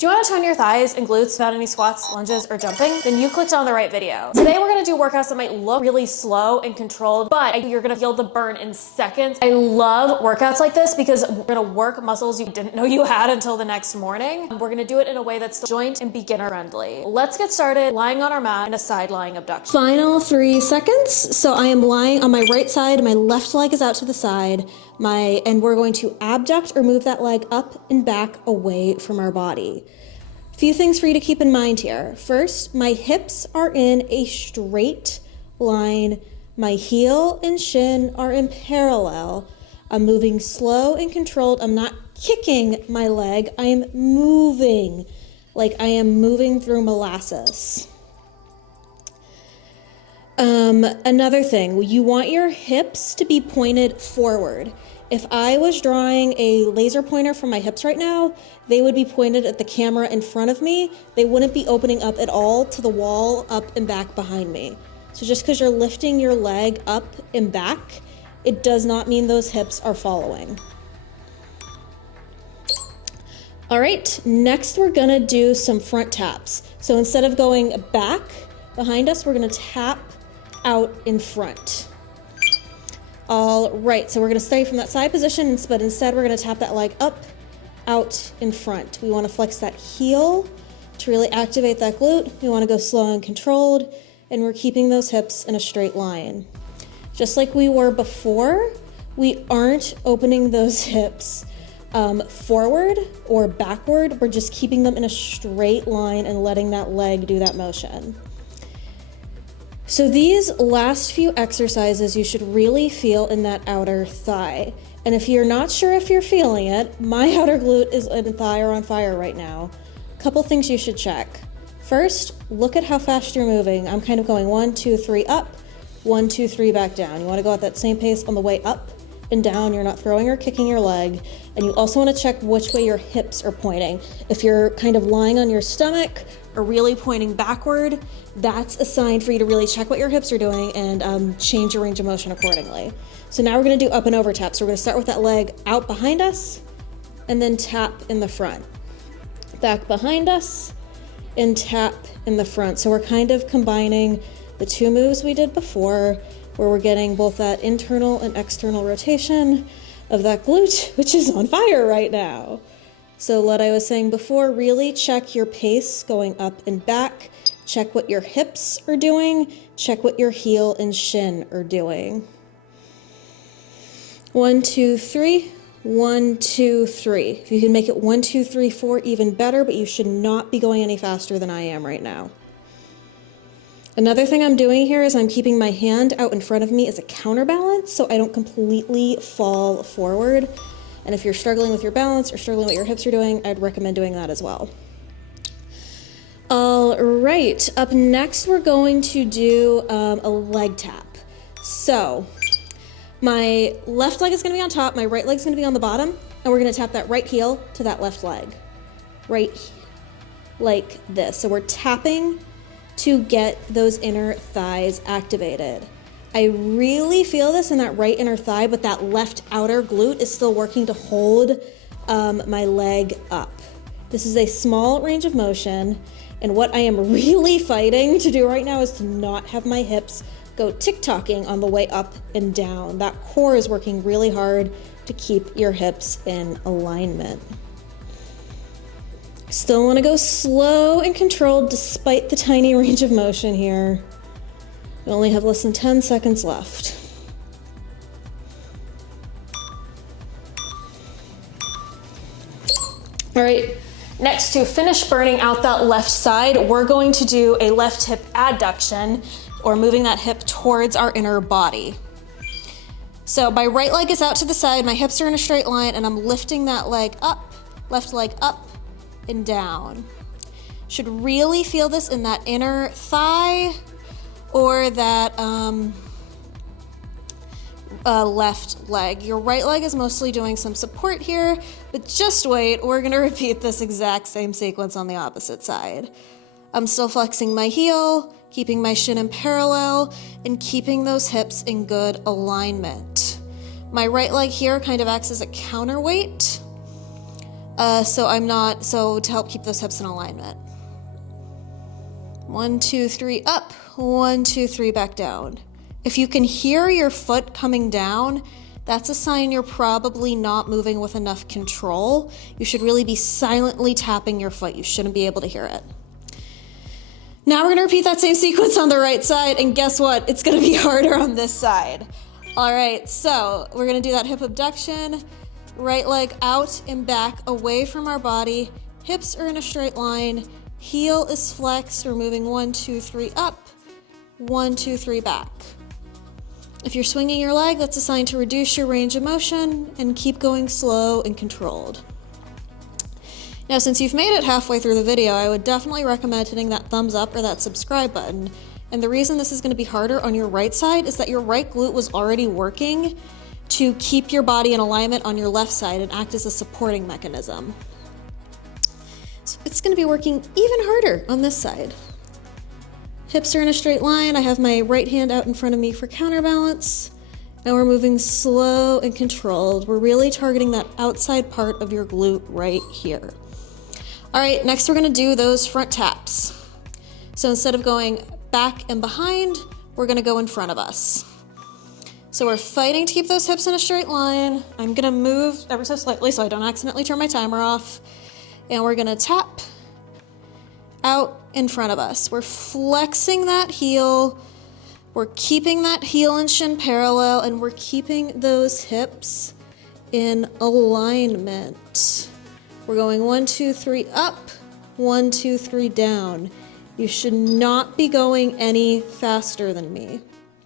Do you want to tone your thighs and glutes without any squats, lunges, or jumping? Then you clicked on the right video. Today we're gonna do workouts that might look really slow and controlled, but you're gonna feel the burn in seconds. I love workouts like this because we're gonna work muscles you didn't know you had until the next morning. We're gonna do it in a way that's joint and beginner friendly. Let's get started lying on our mat in a side lying abduction. Final 3 seconds. So I am lying on my right side, my left leg is out to the side, and we're going to abduct or move that leg up and back away from our body. Few things for you to keep in mind here. First, my hips are in a straight line. My heel and shin are in parallel. I'm moving slow and controlled. I'm not kicking my leg. I am moving like I am moving through molasses. Another thing, you want your hips to be pointed forward. If I was drawing a laser pointer from my hips right now, they would be pointed at the camera in front of me. They wouldn't be opening up at all to the wall up and back behind me. So just because you're lifting your leg up and back, it does not mean those hips are following. All right, next we're gonna do some front taps. So instead of going back behind us, we're gonna tap out in front. All right, so we're gonna stay from that side position, but instead we're gonna tap that leg up, out, in front. We wanna flex that heel to really activate that glute. We wanna go slow and controlled, and we're keeping those hips in a straight line. Just like we were before, we aren't opening those hips forward or backward. We're just keeping them in a straight line and letting that leg do that motion. So these last few exercises you should really feel in that outer thigh. And if you're not sure if you're feeling it, my outer glute and thigh are on fire right now. Couple things you should check. First, look at how fast you're moving. I'm kind of going 1, 2, 3 up, 1, 2, 3 back down. You wanna go at that same pace on the way up and down. You're not throwing or kicking your leg. And you also wanna check which way your hips are pointing. If you're kind of lying on your stomach or really pointing backward, that's a sign for you to really check what your hips are doing and change your range of motion accordingly. So now we're gonna do up and over taps. So we're gonna start with that leg out behind us and then tap in the front. Back behind us and tap in the front. So we're kind of combining the two moves we did before, where we're getting both that internal and external rotation of that glute, which is on fire right now. So what I was saying before, really check your pace going up and back, check what your hips are doing, check what your heel and shin are doing. 1, 2, 3, 1, 2, 3. If you can make it 1, 2, 3, 4, even better, but you should not be going any faster than I am right now. Another thing I'm doing here is I'm keeping my hand out in front of me as a counterbalance so I don't completely fall forward. And if you're struggling with your balance or struggling with what your hips are doing, I'd recommend doing that as well. All right, up next we're going to do a leg tap. So my left leg is gonna be on top, my right leg's gonna be on the bottom, and we're gonna tap that right heel to that left leg. Right like this. So we're tapping to get those inner thighs activated. I really feel this in that right inner thigh, but that left outer glute is still working to hold my leg up. This is a small range of motion, and what I am really fighting to do right now is to not have my hips go tick-tocking on the way up and down. That core is working really hard to keep your hips in alignment. Still want to go slow and controlled despite the tiny range of motion here. We only have less than 10 seconds left. All right, next to finish burning out that left side, we're going to do a left hip adduction, or moving that hip towards our inner body. So my right leg is out to the side, my hips are in a straight line, and I'm lifting that leg up, left leg up and down. Should really feel this in that inner thigh or that left leg. Your right leg is mostly doing some support here, but just wait, we're gonna repeat this exact same sequence on the opposite side. I'm still flexing my heel, keeping my shin in parallel, and keeping those hips in good alignment. My right leg here kind of acts as a counterweight. So to help keep those hips in alignment. 1, 2, 3, up. 1, 2, 3, back down. If you can hear your foot coming down, that's a sign you're probably not moving with enough control. You should really be silently tapping your foot. You shouldn't be able to hear it. Now we're gonna repeat that same sequence on the right side, and guess what? It's gonna be harder on this side. All right, so we're gonna do that hip abduction, right leg out and back away from our body. Hips are in a straight line. Heel is flexed. We're moving 1, 2, 3 up, 1, 2, 3 back. If you're swinging your leg, that's a sign to reduce your range of motion and keep going slow and controlled. Now, since you've made it halfway through the video, I would definitely recommend hitting that thumbs up or that subscribe button. And the reason this is going to be harder on your right side is that your right glute was already working to keep your body in alignment on your left side and act as a supporting mechanism. So it's going to be working even harder on this side. Hips are in a straight line. I have my right hand out in front of me for counterbalance. And we're moving slow and controlled. We're really targeting that outside part of your glute right here. All right, next we're gonna do those front taps. So instead of going back and behind, we're gonna go in front of us. So we're fighting to keep those hips in a straight line. I'm gonna move ever so slightly so I don't accidentally turn my timer off. And we're gonna tap out in front of us. We're flexing that heel. We're keeping that heel and shin parallel, and we're keeping those hips in alignment. We're going 1, 2, 3 up, 1, 2, 3 down. You should not be going any faster than me.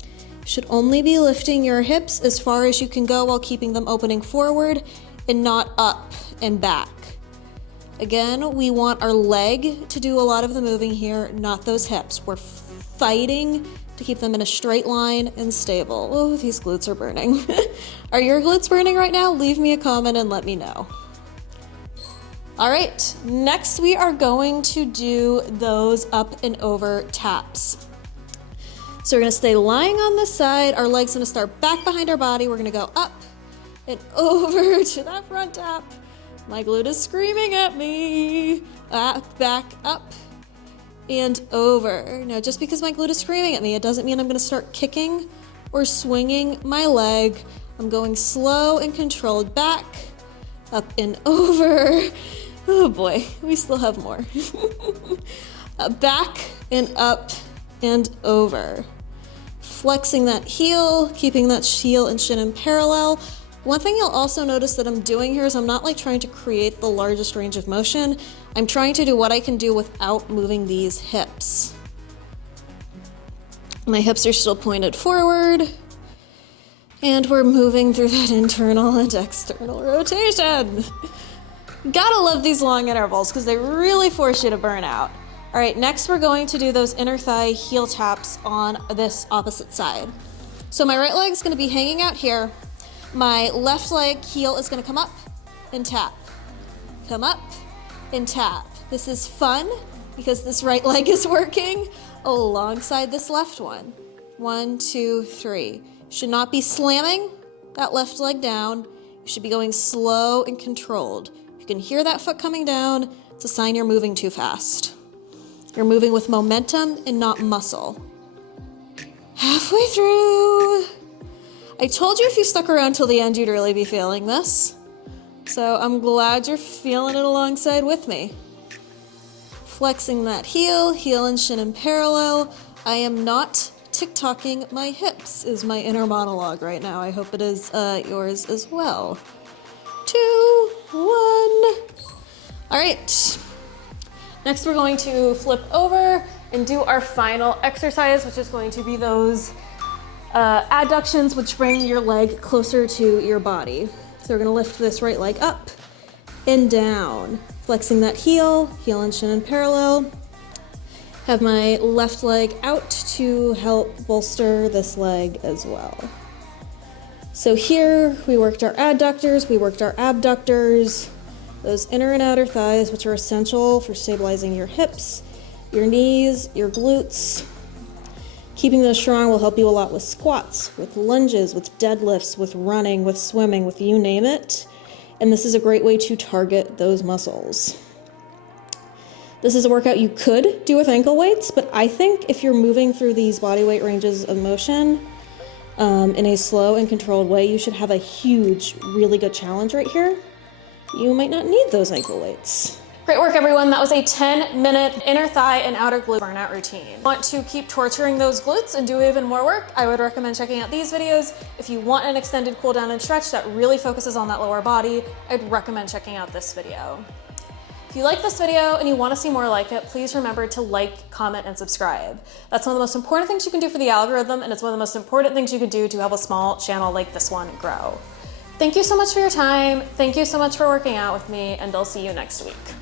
You should only be lifting your hips as far as you can go while keeping them opening forward and not up and back. Again, we want our leg to do a lot of the moving here, not those hips. We're fighting to keep them in a straight line and stable. Oh, these glutes are burning. Are your glutes burning right now? Leave me a comment and let me know. All right, next we are going to do those up and over taps. So we're gonna stay lying on this side. Our leg's gonna start back behind our body. We're gonna go up and over to that front tap. My glute is screaming at me. Back up and over. Now, just because my glute is screaming at me, it doesn't mean I'm gonna start kicking or swinging my leg. I'm going slow and controlled back, up and over. Oh boy, we still have more. Back and up and over. Flexing that heel, keeping that heel and shin in parallel. One thing you'll also notice that I'm doing here is I'm not like trying to create the largest range of motion. I'm trying to do what I can do without moving these hips. My hips are still pointed forward. And we're moving through that internal and external rotation. Gotta love these long intervals because they really force you to burn out. All right, next we're going to do those inner thigh heel taps on this opposite side. So my right leg is gonna be hanging out here. My left leg heel is gonna come up and tap. Come up and tap. This is fun because this right leg is working alongside this left one. 1, 2, 3. Should not be slamming that left leg down. You should be going slow and controlled. You can hear that foot coming down. It's a sign you're moving too fast. You're moving with momentum and not muscle. Halfway through. I told you if you stuck around till the end, you'd really be feeling this. So I'm glad you're feeling it alongside with me. Flexing that heel, heel and shin in parallel. I am not TikToking my hips is my inner monologue right now. I hope it is yours as well. 2, 1. All right. Next, we're going to flip over and do our final exercise, which is going to be those adductions, which bring your leg closer to your body. So we're gonna lift this right leg up and down, flexing that heel, heel and shin in parallel. Have my left leg out to help bolster this leg as well. So here we worked our adductors, we worked our abductors, those inner and outer thighs, which are essential for stabilizing your hips, your knees, your glutes. Keeping those strong will help you a lot with squats, with lunges, with deadlifts, with running, with swimming, with you name it. and this is a great way to target those muscles. This is a workout you could do with ankle weights, but I think if you're moving through these body weight ranges of motion in a slow and controlled way, you should have a huge, really good challenge right here. You might not need those ankle weights. Great work, everyone. That was a 10-minute inner thigh and outer glute burnout routine. Want to keep torturing those glutes and do even more work? I would recommend checking out these videos. If you want an extended cool down and stretch that really focuses on that lower body, I'd recommend checking out this video. If you like this video and you want to see more like it, please remember to like, comment, and subscribe. That's one of the most important things you can do for the algorithm, and it's one of the most important things you can do to help a small channel like this one grow. Thank you so much for your time. Thank you so much for working out with me, and I'll see you next week.